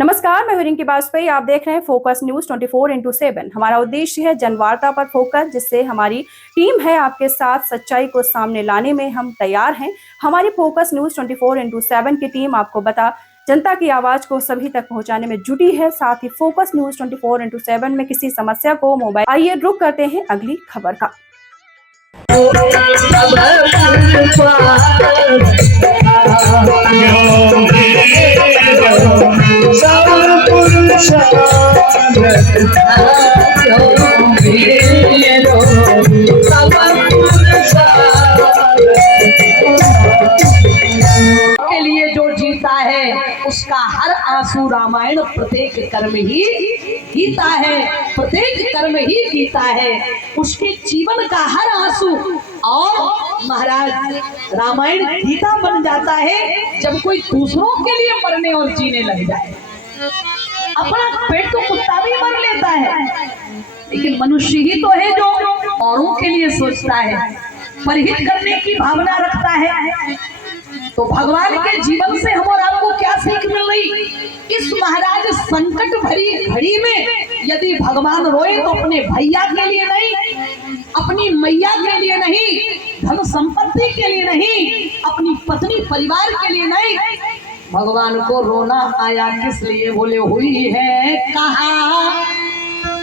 नमस्कार, मैं रिंकी बाजपेयी। आप देख रहे हैं फोकस न्यूज 24/7। हमारा उद्देश्य है जनवार्ता पर फोकस, जिससे हमारी टीम है आपके साथ सच्चाई को सामने लाने में हम तैयार हैं। हमारी फोकस न्यूज 24/7 की टीम आपको जनता की आवाज को सभी तक पहुंचाने में जुटी है। साथ ही फोकस न्यूज 24/7 में किसी समस्या को मोबाइल आइए रुक करते हैं अगली खबर का। के लिए जो जीता है उसका हर आंसू रामायण प्रत्येक कर्म ही गीता है, प्रत्येक कर्म ही गीता है। उसके जीवन का हर आंसू और महाराज रामायण गीता बन जाता है जब कोई दूसरों के लिए मरने और जीने लग जाए। अपना पेट तो कुत्ता भी मर लेता है, लेकिन मनुष्य ही तो है जो औरों के लिए सोचता है, परहित करने की भावना रखता है। तो भगवान के जीवन से हम और आपको क्या सीख मिल रही? इस महाराज संकट भरी घड़ी में यदि भगवान रोए तो अपने भैया के लिए नहीं, अपनी मैया के लिए नहीं, धन संपत्ति के लिए नहीं, अपनी पत्नी परिवार के लिए नहीं, भगवान को रोना आया किस लिए? बोले हुई है कहा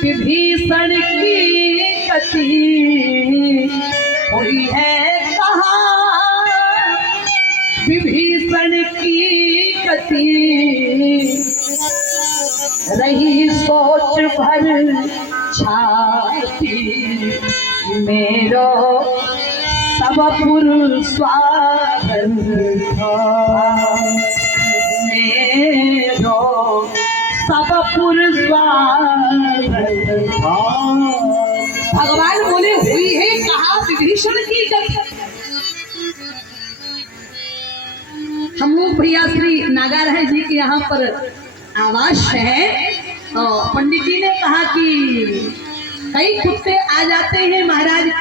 विभीषण की गति, हुई है कहा विभीषण की गति, रही सोच भर छाती मेरो सब पुरुष स्वागत मेरो सब पुरुष स्वागत। भगवान बोले हुई है कहा विभीषण की गति। हम लोग भैया श्री नागाराय जी के यहाँ पर आवास है, तो पंडित जी ने कहा कि कई कुत्ते आ जाते हैं महाराज,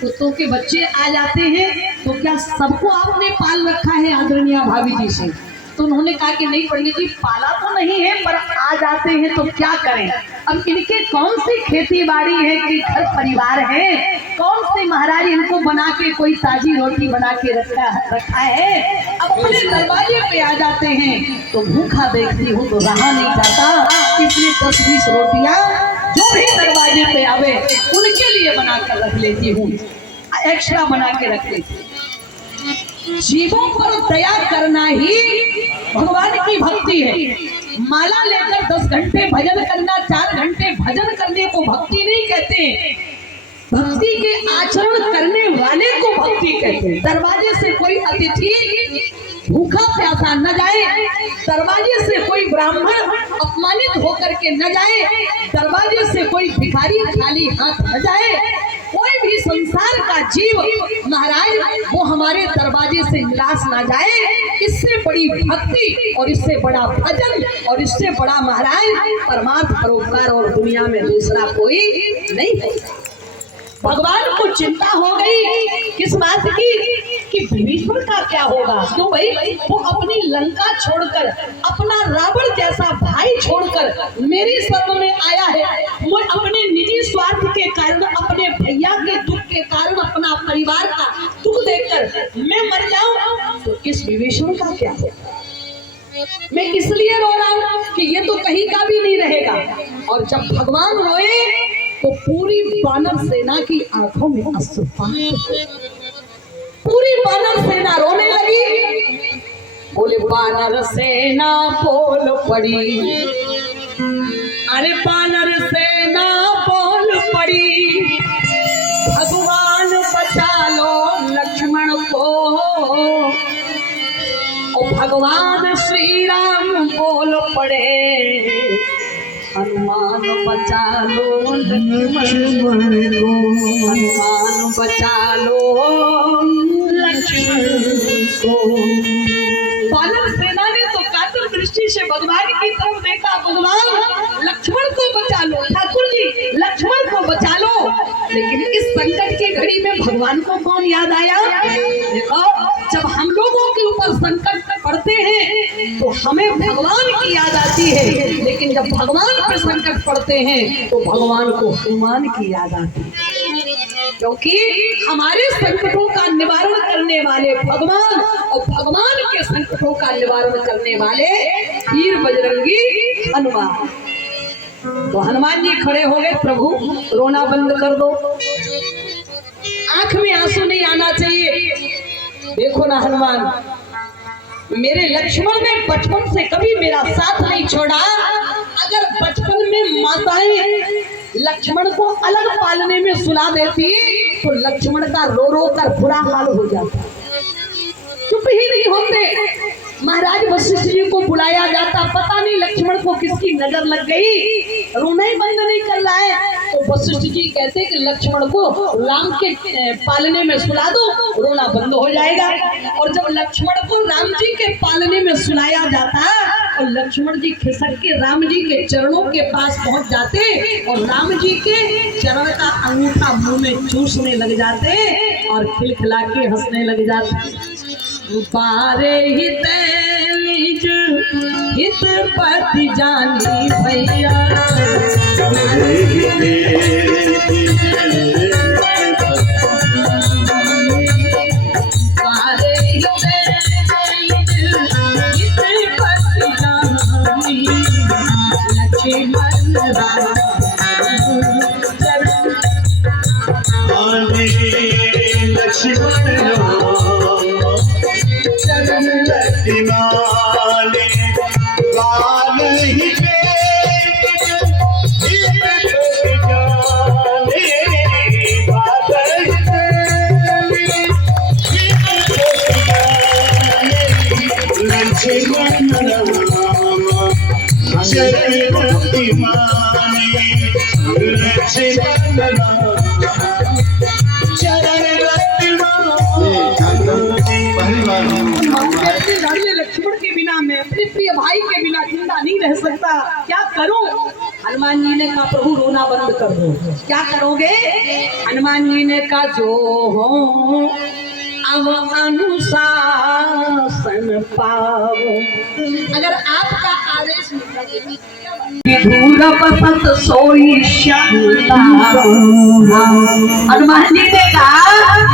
कुत्तों के बच्चे आ जाते हैं, तो क्या सबको आपने पाल रखा है आदरणीय भाभी जी से? तो उन्होंने कहा कि नहीं पंडित जी, पाला तो नहीं है पर आ जाते हैं तो क्या करें। अब इनके कौन सी खेती बाड़ी है कि घर परिवार है, कौन से महाराज इनको बना के कोई ताजी रोटी बना के रखा है। अब अपने दरवाजे पे आ जाते हैं तो भूखा देखती हूँ तो रहा नहीं जाता, इसलिए 10-20 रोटियां जो भी दरवाजे पे आवे उनके लिए बना कर रख लेती हूँ, एक्स्ट्रा बना के रख लेती हूँ। जीवों पर दया करना ही भगवान की भक्ति है। माला लेकर 10 घंटे भजन करना, 4 घंटे भजन करने को भक्ति नहीं कहते, भक्ति के आचरण करने वाले को भक्ति कहते हैं। दरवाजे से कोई अतिथि भूखा प्यासा न जाए, दरवाजे से कोई ब्राह्मण अपमानित होकर के न जाए, दरवाजे से कोई भिखारी खाली हाथ न जाए, कोई भी संसार का जीव महाराज वो हमारे दरवाजे से निराश ना जाए। इससे बड़ी भक्ति और इससे बड़ा भजन और इससे बड़ा महाराज परमार्थ परोपकार और दुनिया में दूसरा कोई नहीं है। भगवान को चिंता हो गई किस बात की कि विभीषण का क्या होगा। क्यों भाई? वो अपनी लंका छोड़कर, अपना रावण जैसा भाई छोड़कर मेरी शरण में आया है। वो अपने निजी स्वार्थ के कारण, अपने भैया के दुख के कारण, अपना परिवार का दुख देखकर मैं मर जाऊं तो इस विभीषण का क्या होगा? मैं इसलिए रो रहा हूं कि ये तो कहीं का भी नहीं रहेगा। और जब भगवान रोए तो पूरी वानर सेना की आंखों में अश्रुपात, पूरी वानर सेना रोने लगी। बोले वानर सेना बोल पड़ी, अरे वानर सेना बोल पड़ी, भगवान बचा लो लक्ष्मण को। ओ भगवान श्री राम बोल पड़े, हनुमान बचा लो लक्ष्मण को, हनुमान बचा लो लक्ष्मण को। वानर सेना ने तो कातर दृष्टि से भगवान की तरफ देखा, भगवान लक्ष्मण को बचा लो, ठाकुर जी लक्ष्मण को बचा लो। लेकिन इस संकट की घड़ी में भगवान को कौन याद आया? देखो, जब हम लोगों के ऊपर संकट पड़ते हैं तो हमें भगवान की याद आती है, लेकिन जब भगवान पर संकट पड़ते हैं तो भगवान को हनुमान की याद आती है, क्योंकि हमारे संकटों का निवारण करने वाले भगवान और भगवान के संकटों का निवारण करने वाले वीर बजरंगी हनुमान। तो हनुमान जी खड़े हो गए, प्रभु रोना बंद कर दो, आंख में आंसू नहीं आना चाहिए। देखो ना हनुमान, मेरे लक्ष्मण ने बचपन से कभी मेरा साथ नहीं छोड़ा। अगर बचपन में माताएं लक्ष्मण को अलग पालने में सुला देती तो लक्ष्मण का रो रो कर बुरा हाल हो जाता, चुप ही नहीं होते। महाराज वशिष्ठ जी को बुलाया जाता, पता नहीं लक्ष्मण को किसकी नजर लग गई, रोना ही बंद नहीं कर रहा है। तो वशिष्ठ जी कहते कि लक्ष्मण को राम के पालने में सुला दो, रोना बंद हो जाएगा। और जब लक्ष्मण को राम जी के पालने में सुलाया जाता और लक्ष्मण जी खिसक के राम जी के चरणों के पास पहुंच जाते और राम जी के चरण का अंगूठा मुंह में चूसने लग जाते और खिलखिला के हंसने लग जाते। पारे हित निज हित पति जानी भैया, पारे हित निज हित पति जानी, लक्ष्मण राम लक्ष्मण के बिना मैं अपने प्रिय भाई के बिना जिंदा नहीं रह सकता, क्या करूं? हनुमान जी ने कहा प्रभु रोना बंद कर दो। क्या करोगे? हनुमान जी ने कहा जो हो अब अनुशासन पाओ, अगर आपका आदेश पसंद सोई श्यामता। हनुमान जी ने कहा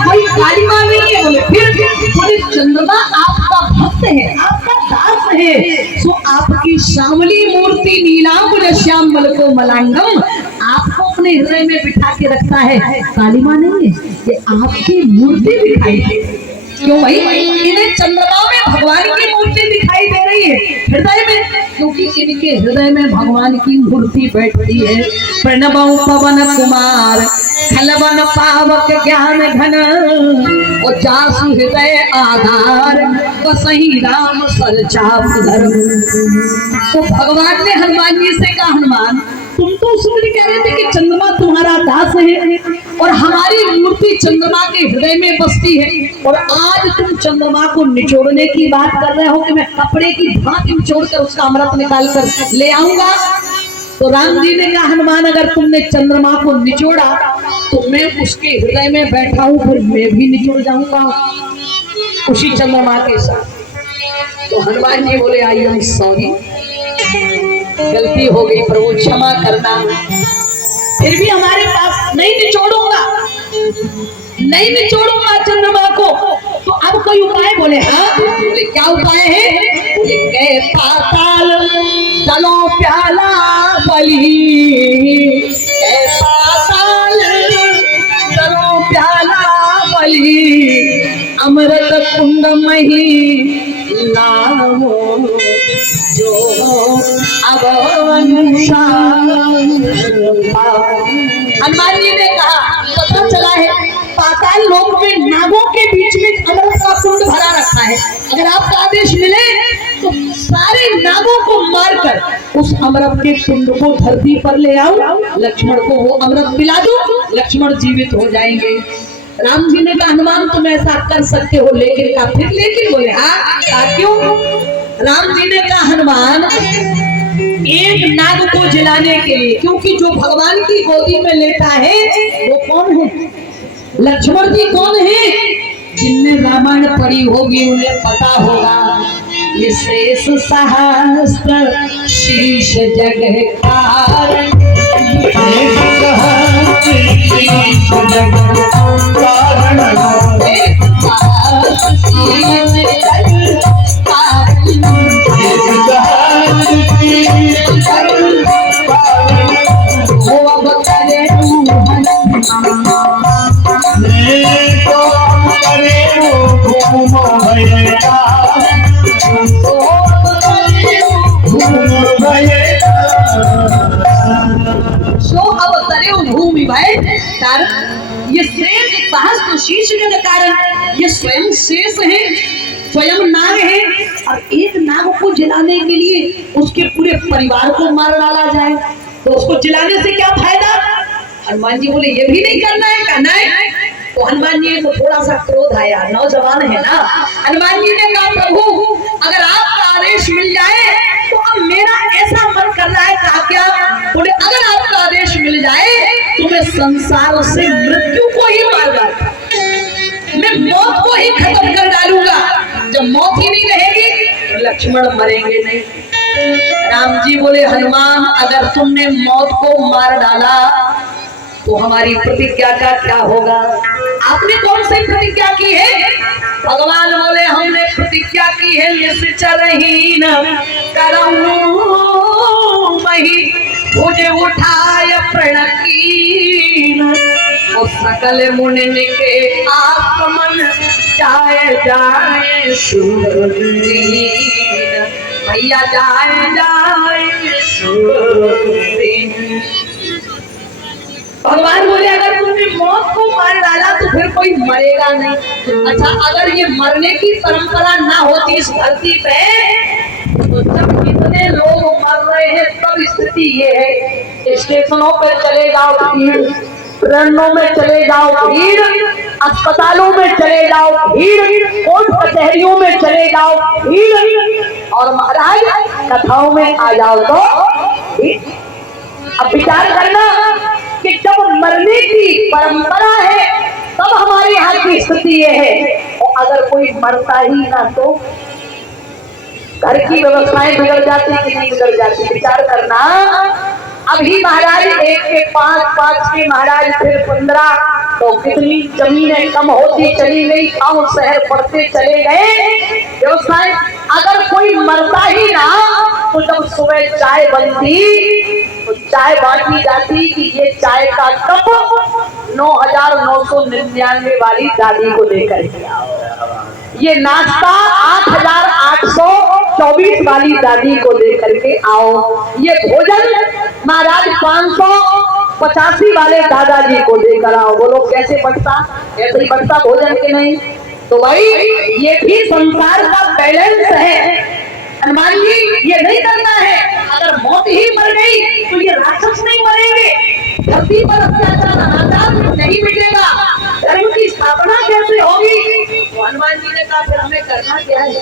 कोई काली माँ नहीं है, बोले फिर बोले चंद्रमा आपका भक्त है, आपका दास है, सो आपकी श्यामली मूर्ति नीलांबर श्यामल को मलांगम आपको अपने हृदय में बिठा के रखता है। काली माँ नहीं है, ये आपकी मूर्ति दिखाई दे। क्यों भाई? इन्हें चंद्रमा में भगवान की मूर्ति दिखाई दे रही है हृदय में, क्योंकि इनके हृदय में भगवान की मूर्ति बैठती है। प्रणव पवन कुमार खलवन पावक ज्ञान घन, और जासु हृदय आधार बसही राम सर चाप धर्म। तो भगवान ने हनुमान जी से कहा, हनुमान तुम तो उस समय कह रहे थे कि चंद्रमा तुम्हारा दास है और हमारी मूर्ति चंद्रमा के हृदय में बसती है, और आज तुम चंद्रमा को निचोड़ने की बात कर रहे हो कि मैं कपड़े की धात निचोड़ कर उसका अमृत निकाल कर ले आऊंगा। तो राम जी ने कहा, हनुमान अगर तुमने चंद्रमा को निचोड़ा तो मैं उसके हृदय में बैठा हूं, फिर मैं भी निचोड़ जाऊंगा उसी चंद्रमा के साथ। तो हनुमान जी बोले आई एम सॉरी, गलती हो गई प्रभु क्षमा करना, फिर भी हमारे पास नहीं निचोड़ूंगा चंद्रमा को। तो अब कोई उपाय? बोले हाँ। बोले क्या उपाय है? बोले गए पाताल चलो प्याला बली, पाताल चलो प्याला बली, अमृत कुंड मही लाओ जो अब हनुमान जी ने कहा पता चला है पाताल लोक में नागों के बीच में अमृत का कुंड भरा रखा है, अगर आपका आदेश मिले तो सारे नागों को मारकर उस अमृत के कुंड को धरती पर ले आओ, लक्ष्मण को वो अमृत पिला दो, लक्ष्मण जीवित हो जाएंगे। राम जी ने कहा हनुमान तुम ऐसा कर सकते हो, लेकिन का फिर लेकिन? बोले हाँ। क्यों? राम जी ने कहा हनुमान एक नाग को जलाने के लिए, क्योंकि जो भगवान की गोदी में लेता है वो कौन है? लक्ष्मण जी कौन है? जिनने रामायण पढ़ी होगी उन्हें पता होगा ये शेष सहस्त्र शीश जग कारण भूमि भय तार ये शेष सहस्त्र शीश के कारण ये स्वयं शेष है, स्वयं नाग है। और एक नाग को जलाने के लिए उसके पूरे परिवार को मार डाला जाए तो उसको जलाने से क्या फायदा। हनुमान जी बोले ये भी नहीं करना है, कहना है। तो हनुमान जी को थोड़ा सा क्रोध आया, नौजवान है ना। हनुमान जी ने कहा प्रभु अगर आपका आदेश मिल जाए तो अब मेरा ऐसा मन कर रहा है। कहा क्या? बोले अगर आपका आदेश मिल जाए तो मैं संसार से मृत्यु को ही मार डालूंगा, मैं मौत को ही खत्म कर डालूंगा। जब मौत ही नहीं रहेगी तो लक्ष्मण मरेंगे नहीं। राम जी बोले हनुमान अगर तुमने मौत को मार डाला तो हमारी प्रतिज्ञा का क्या होगा? आपने कौन सी प्रतिज्ञा की है? भगवान बोले हमने प्रतिज्ञा की है निश्चरहीन करऊं वही मुझे उठाय प्रणकीन और सकल मुनिन के आत्मन जाए जाए सुरदीन। भैया जाए जाए सुरदीन। भगवान बोले अगर तुमने मौत को मार डाला तो फिर कोई मरेगा नहीं। अच्छा अगर ये मरने की परंपरा ना होती इस धरती पे तो जब कितने लोग मर रहे हैं तब स्थिति ये है। स्टेशनों पर चले जाओ भीड़, ट्रेनों में चले जाओ भीड़, अस्पतालों में चले जाओ भीड़, कोर्ट कचहरियों में चले जाओ भीड़, और महाराज कथाओं में आ जाओ तो अब विचार करना कि जब मरने की परंपरा है तब हमारे यहाँ की स्थिति ये है। और अगर कोई मरता ही ना तो घर की व्यवस्थाएं बिगड़ जाती कि नहीं बिगड़ जाती? विचार करना। अभी महाराज एक के 5 के महाराज फिर 15 तो कितनी जमीनें कम होती चली गई, गाँव शहर बढ़ते चले गए व्यवसाय। अगर कोई मरता ही ना तो जब सुबह चाय बनती तो चाय बांटी जाती कि ये चाय का कप 9,999 वाली दादी को लेकर के आओ, ये नाश्ता 8,824 वाली दादी को लेकर के आओ, ये भोजन महाराज 585 वाले दादाजी को लेकर आओ। बोलो कैसे बढ़ता? ऐसे ही बढ़ता भोजन के नहीं? तो भाई ये भी संसार का बैलेंस है। हनुमान जी ये नहीं करना है। अगर मौत ही मर गई तो ये राक्षस नहीं मरेंगे, धरती पर अत्याचार अनाचार नहीं मिटेगा, धर्म की स्थापना कैसे होगी? तो हनुमान जी ने कहा फिर हमें करना क्या है?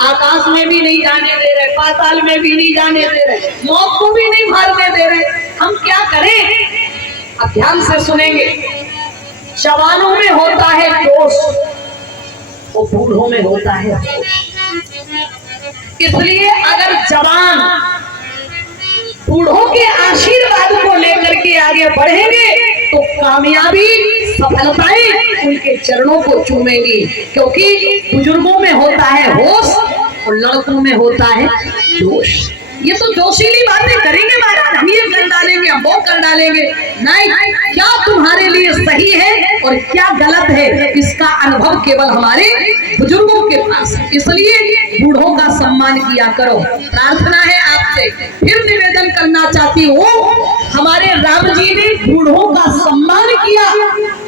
आकाश में भी नहीं जाने दे रहे, पाताल में भी नहीं जाने दे रहे, मौत को भी नहीं मारने दे रहे, हम क्या करें? अब ध्यान से सुनेंगे। जवानों में होता है जोश, वो बूढ़ों में होता है होश। इसलिए अगर जवान बूढ़ों के आशीर्वाद को लेकर के आगे बढ़ेंगे तो कामयाबी सफलताएं उनके चरणों को चूमेंगी। क्योंकि बुजुर्गों में होता है होश और लड़कों में होता है जोश। ये तो जोशीली बातें करेंगे महाराज, हम ये कर डालेंगे, हम वो कर डालेंगे। नहीं, क्या तुम्हारे लिए सही है और क्या गलत है इसका अनुभव केवल हमारे बुजुर्गों के पास। इसलिए बूढ़ों का सम्मान किया करो। प्रार्थना है आपसे, फिर निवेदन करना चाहती हूँ, हमारे राम जी ने बूढ़ों का सम्मान किया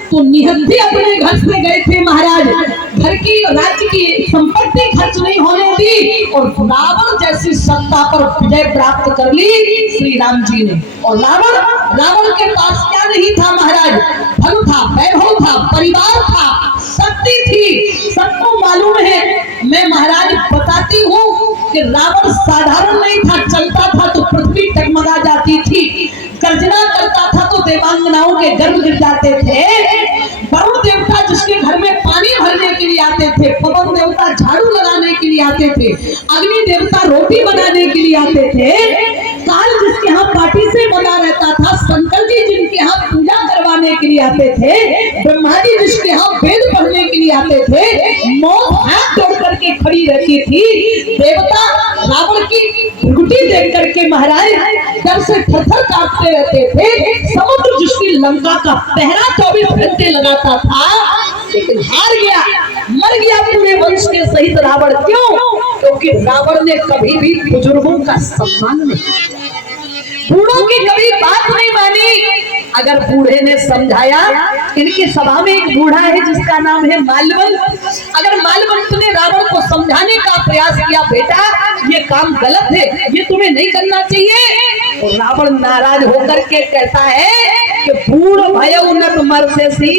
तो निहत्थे अपने घर से गए थे महाराज, घर की राज्य की संपत्ति खर्च नहीं होने दी और रावण जैसी सत्ता पर विजय प्राप्त कर ली श्री राम जी ने। और रावण के पास क्या नहीं था महाराज? धन था, वैभव था, परिवार था, शक्ति थी, सबको मालूम है। मैं महाराज बताती हूँ कि रावण साधारण नहीं था, चलता था तो पृथ्वी टगमगा जाती थी, गर्जना करता था तो देवांगनाओं के गर्भ गिर जाते थे, वरुण देवता जिसके घर में पानी भरने के लिए आते थे, पवन देवता झाड़ू लगाने के लिए लिए आते थे, अग्नि देवता रोटी बनाने के लिए आते थे, काल जिसके यहाँ पार्टी से बना रहता था, शंकर जी जिनके यहाँ पूजा करवाने के लिए आते थे, ब्रह्मा जी जिसके यहाँ वेद पढ़ने के लिए आते थे, मौत हाथ जोड़ करके खड़ी रहती थी। देवता रावण की भ्रुकुटी देख करके महाराज डर से थर-थर कांपते रहते थे। समुद्र जिसकी लंका का पहरा 24 घंटे लगाता था, लेकिन हार गया, मर गया पूरे वंश के सहित रावण। क्यों? क्योंकि रावण ने कभी भी बुजुर्गों का सम्मान नहीं किया, बूढ़ों की कभी बात नहीं मानी। अगर बूढ़े ने समझाया, इनकी सभा में एक बूढ़ा है जिसका नाम है माल्यवंत, अगर माल्यवंत ने रावण को समझाने का प्रयास किया, बेटा ये काम गलत है, ये तुम्हें नहीं करना चाहिए, तो रावण नाराज होकर के कहता है कि बूढ़ भयो उन्नत मरते सी,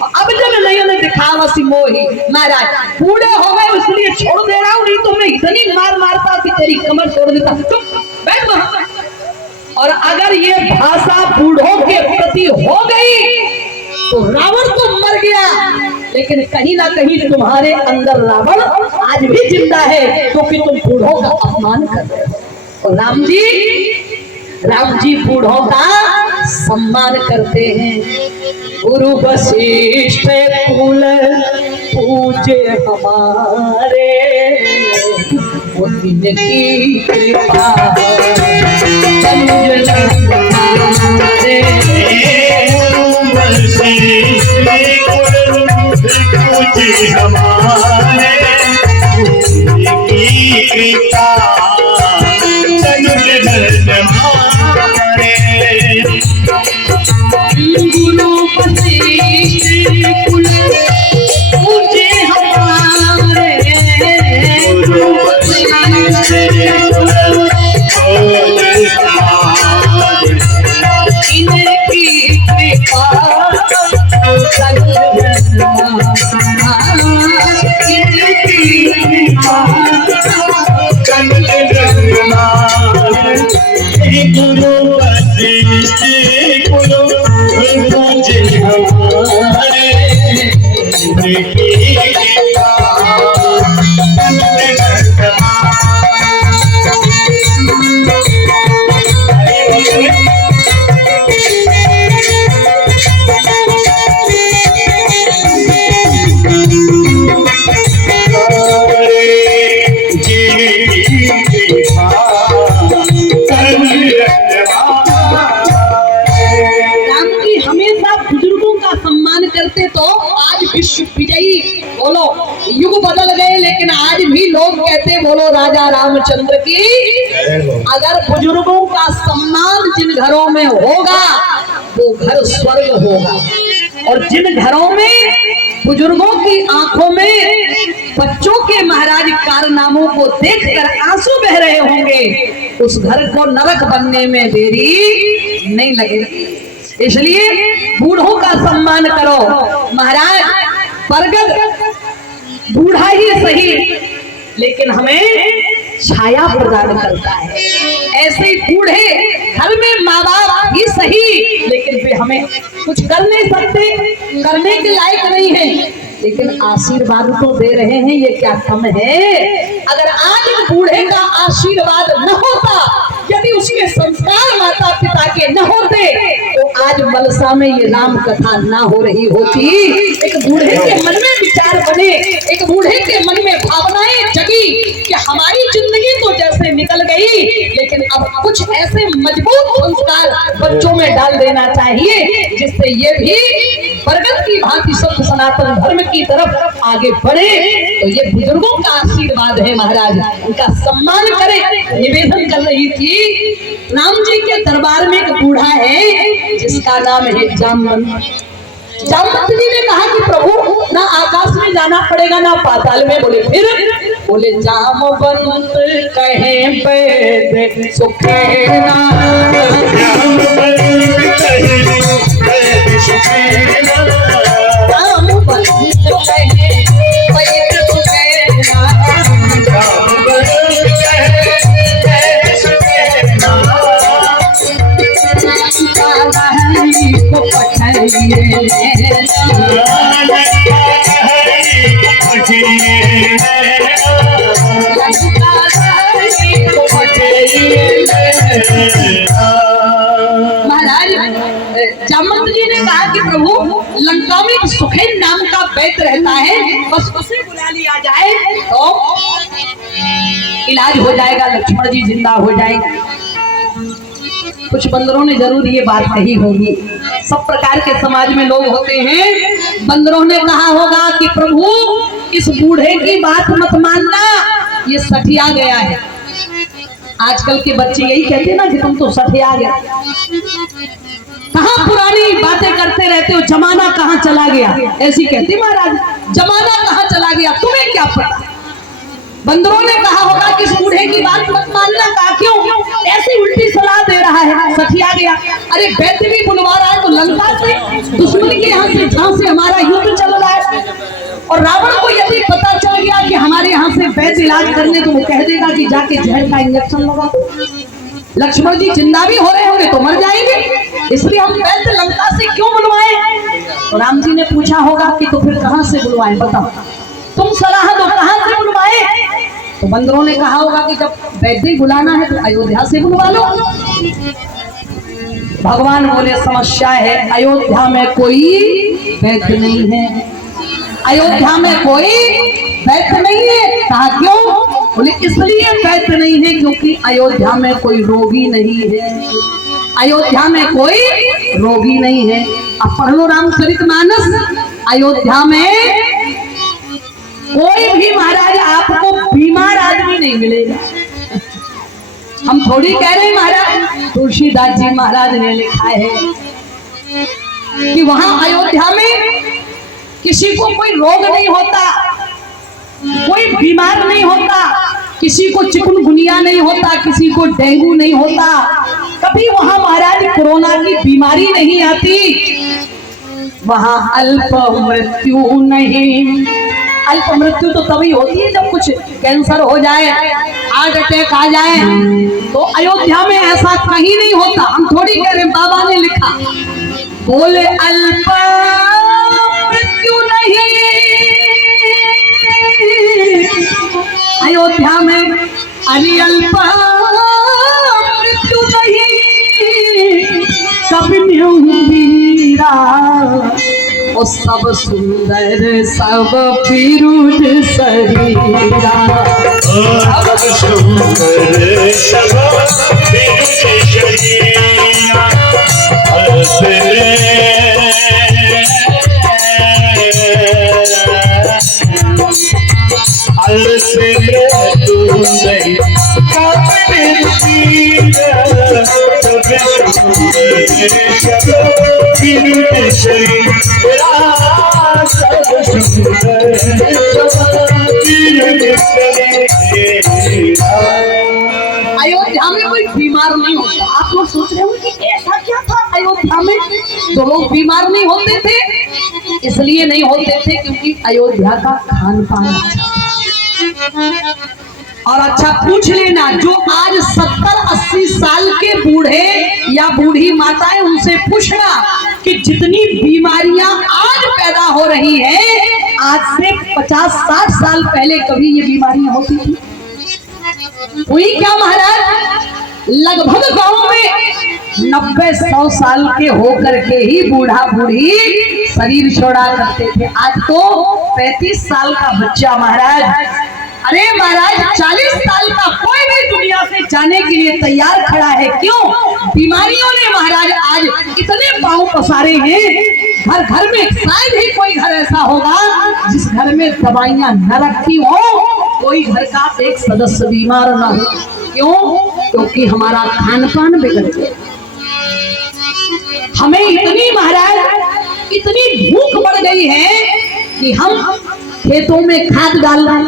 अब जब नहीं उन्हें दिखावा सी मोही। महाराज बूढ़े हो गए इसलिए छोड़ दे रहा हूँ, नहीं तो मैं इतनी मार मारता कि तेरी कमर तोड़ देता। चुप बैठ वहां। और अगर ये भाषा बूढ़ों के प्रति हो गई तो रावण तो मर गया, लेकिन कहीं ना कहीं तुम्हारे अंदर रावण आज भी जिंदा है, क्योंकि तुम बूढ़ों का अपमान कर रहे हो। और राम जी बूढ़ों का सम्मान करते हैं। गुरु वशिष्ठ कुल पूजे हमारे, उनकी कृपा पूजे हमारे, उनकी कृपा गुरु वशिष्ठ कुल पूजे हमारे, गुरु वशिष्ठ कुल पूजे हमारे, इनकी कृपा गुरु वशिष्ठ कुल पूजे हमारे, उनकी कृपा तो आज विश्व विजयी बोलो, युग बदल गए लेकिन आज भी लोग कहते बोलो राजा रामचंद्र की। अगर बुजुर्गों का सम्मान जिन घरों में होगा वो घर स्वर्ग होगा, और जिन घरों में बुजुर्गों की आंखों में बच्चों के महाराज कारनामों को देखकर आंसू बह रहे होंगे, उस घर को नरक बनने में देरी नहीं लगेगी। इसलिए बूढ़ों का सम्मान करो। महाराज बरगद बूढ़ा ही सही लेकिन हमें छाया प्रदान करता है, ऐसे ही बूढ़े घर में माँ बाप ही सही लेकिन वे हमें कुछ कर नहीं सकते, करने के लायक नहीं है, लेकिन आशीर्वाद तो दे रहे हैं, ये क्या कम है। अगर आज इस बूढ़े का आशीर्वाद न होता, यदि उसके संस्कार माता पिता के न होते, तो आज मलसा में ये राम कथा ना हो रही होती। एक बूढ़े के मन में विचार बने, एक बूढ़े के मन में भावनाएं जगी कि हमारी जिंदगी तो जैसे निकल गई, लेकिन अब कुछ ऐसे मजबूत संस्कार बच्चों में डाल देना चाहिए जिससे ये भी बरगद की भांति सब सनातन धर्म की तरफ आगे बढ़े। तो ये बुजुर्गों का आशीर्वाद है, महाराज उनका सम्मान करें। निवेदन कर रही थी, राम जी के दरबार में एक बूढ़ा है जिसका नाम है जामवंत। जामवंत जी ने कहा कि प्रभु ना आकाश में जाना पड़ेगा ना पाताल में। बोले फिर? बोले जामवंत कहें पैद सुखेना, पठाइए महाराज जामवंत जी ने कहा कि प्रभु लंका में एक सुखेन नाम का वैद्य रहता है, बस उसे बुला लिया जाए तो इलाज हो जाएगा, लक्ष्मण जी जिंदा हो जाएंगे। कुछ बंदरों ने जरूर ये बात कही होगी, सब प्रकार के समाज में लोग होते हैं। बंदरों ने कहा होगा कि प्रभु इस बूढ़े की बात मत मानना, ये सठिया गया है। आजकल के बच्चे यही कहते हैं ना कि तुम तो सठिया गया, कहाँ पुरानी बातें करते रहते हो, जमाना कहाँ चला गया, ऐसी कहते महाराज। जमाना कहाँ चला गया तुम्हें क्या पता। बंदरों ने कहा होगा कि इस बूढ़े की बात मत मानना, कहा क्यों, ऐसी उल्टी सलाह दे रहा है, सठिया गया। अरे वैद्य भी बुलवा रहा है तो लंका से दुश्मन के यहाँ से जहाँ से हमारा युद्ध चल रहा है, और रावण को यदि पता चल गया कि हमारे यहाँ से वैद्य इलाज करने, तो वो कह देगा कि जाके जहर का इंजेक्शन लगा। लक्ष्मण जी जिंदा भी हो रहे होंगे तो मर जाएंगे, इसलिए हम वैद्य लंका से क्यों बुलवाएं। तो राम जी ने पूछा होगा कि तो फिर कहाँ से बुलवाएं, बताओ तुम सलाह दो, कहाँ से बुलवाएं। तो बंदरों ने कहा होगा कि जब वैद्य बुलाना है तो अयोध्या से बुलवा लो। भगवान बोले समस्या है, अयोध्या में कोई वैद्य नहीं है, अयोध्या में कोई वैद्य नहीं है। कहा क्यों, बोले इसलिए वैद्य नहीं है क्योंकि अयोध्या में कोई रोगी नहीं है, अयोध्या में कोई रोगी नहीं है। अब पढ़ लो रामचरितमानस, अयोध्या में कोई भी महाराज आपको बीमार आदमी नहीं मिलेगा। हम थोड़ी कह रहे हैं महाराज, तुलसीदास जी महाराज ने लिखा है कि वहां अयोध्या में किसी को कोई रोग नहीं होता, कोई बीमार नहीं होता, किसी को चिकनगुनिया नहीं होता, किसी को डेंगू नहीं होता, कभी वहां महाराज कोरोना की बीमारी नहीं आती, वहां अल्प मृत्यु नहीं। अल्प मृत्यु तो तभी होती है जब कुछ कैंसर हो जाए, हार्ट अटैक आ जाए, तो अयोध्या में ऐसा कहीं नहीं होता। हम थोड़ी कह रहे, बाबा ने लिखा, बोले अल्प मृत्यु नहीं अयोध्या में, अरे अल्प मृत्यु नहीं कभी वीरा, और सब सुंदर सब विरुद्ध शरीरा, सब सुंदर सब विरुद्ध शरीरा, अयोध्या में कोई बीमार नहीं होता। आप लोग सोच रहे होंगे कि ऐसा क्या था अयोध्या में जो लोग बीमार नहीं होते थे। इसलिए नहीं होते थे क्योंकि अयोध्या का खान पान अच्छा। और अच्छा पूछ लेना, जो आज 70-80 साल के बूढ़े या बूढ़ी माताएं, उनसे पूछना कि जितनी बीमारियां आज पैदा हो रही हैं, आज से 50-60 साल पहले कभी ये बीमारियां होती थी? हुई क्या महाराज? लगभग गांव में 90-100 साल के होकर के ही बूढ़ा बूढ़ी शरीर छोड़ा करते थे। आज तो 35 साल का बच्चा महाराज, अरे महाराज 40 साल का कोई भी दुनिया से जाने के लिए तैयार खड़ा है। क्यों? बीमारियों ने महाराज आज इतने पांव पसारे हैं। घर घर में शायद ही कोई घर ऐसा होगा जिस घर में दवाइयां न रखी हो, कोई घर का एक सदस्य बीमार न हो। क्यों? क्योंकि हमारा खान पान बिगड़ गया। हमें इतनी महाराज इतनी भूख बढ़ गई है कि हम खेतों में खाद डाल रहे हैं,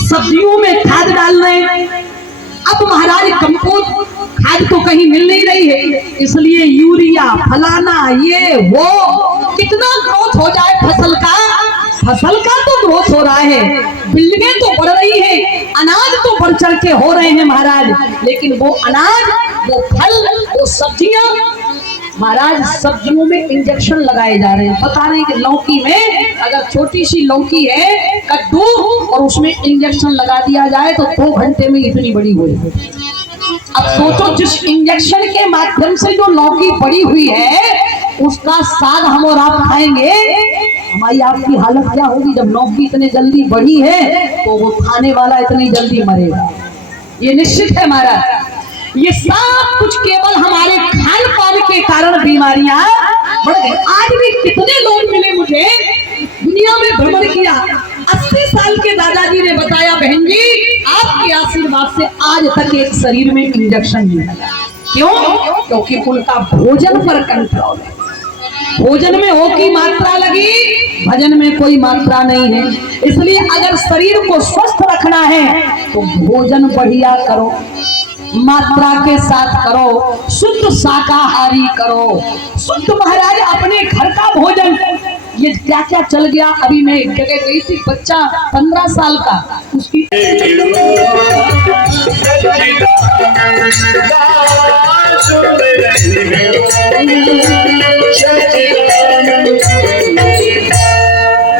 सब्जियों में खाद डाल रहे हैं। अब महाराज कंपोस्ट खाद तो कहीं मिल नहीं रही है, इसलिए यूरिया फलाना ये वो, कितना ग्रोथ हो जाए फसल का तो ग्रोथ हो रहा है, बिल्डिंगें तो बढ़ रही है, अनाज तो बढ़ चढ़ के हो रहे हैं महाराज। लेकिन वो अनाज, वो फल, वो सब्जियां महाराज, सब्जियों में इंजेक्शन लगाए जा रहे हैं। बता रहे हैं कि लौकी में अगर छोटी सी लौकी है कद्दू और उसमें इंजेक्शन लगा दिया जाए तो 2 घंटे में इतनी बड़ी हो जाए। अब सोचो जिस इंजेक्शन के माध्यम से जो लौकी पड़ी हुई है उसका साग हम और आप खाएंगे, हमारी आपकी हालत क्या होगी जब लौकी इतने जल्दी बढ़ी है तो वो खाने वाला इतनी जल्दी मरेगा। ये निश्चित है महाराज। ये सब कुछ केवल हमारे खान पान के कारण बीमारियां बढ़ गई। आज भी कितने लोग मिले मुझे, दुनिया में भ्रमण किया, 80 साल के दादाजी ने बताया बहन जी आपके आशीर्वाद से आज तक एक शरीर में इंजेक्शन नहीं लगा। क्यों? क्योंकि उनका भोजन पर कंट्रोल है। भोजन में ओ की मात्रा लगी, भजन में कोई मात्रा नहीं है। इसलिए अगर शरीर को स्वस्थ रखना है तो भोजन बढ़िया करो, मात्रा के साथ करो, शुद्ध शाकाहारी करो, शुद्ध महाराज अपने घर का भोजन। ये क्या क्या चल गया। अभी मैं एक जगह गई थी, बच्चा 15 साल का, उसकी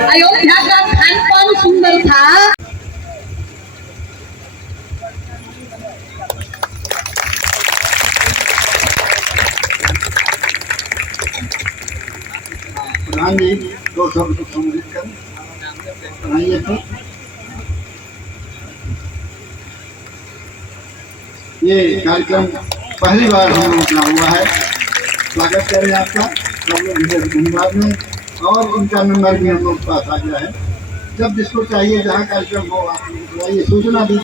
अयोध्या का खान पान सुंदर था। प्रधान जी 2 शब्द सम्मिलित कर बनाइए थे। ये कार्यक्रम पहली बार हम लोग का हुआ है। स्वागत करें आपका, सब लोग धन्यवाद में। और इनका नंबर भी हम लोग के पास आ गया है। जब जिसको चाहिए जहाँ कार्यक्रम हो आप लोग सूचना दी।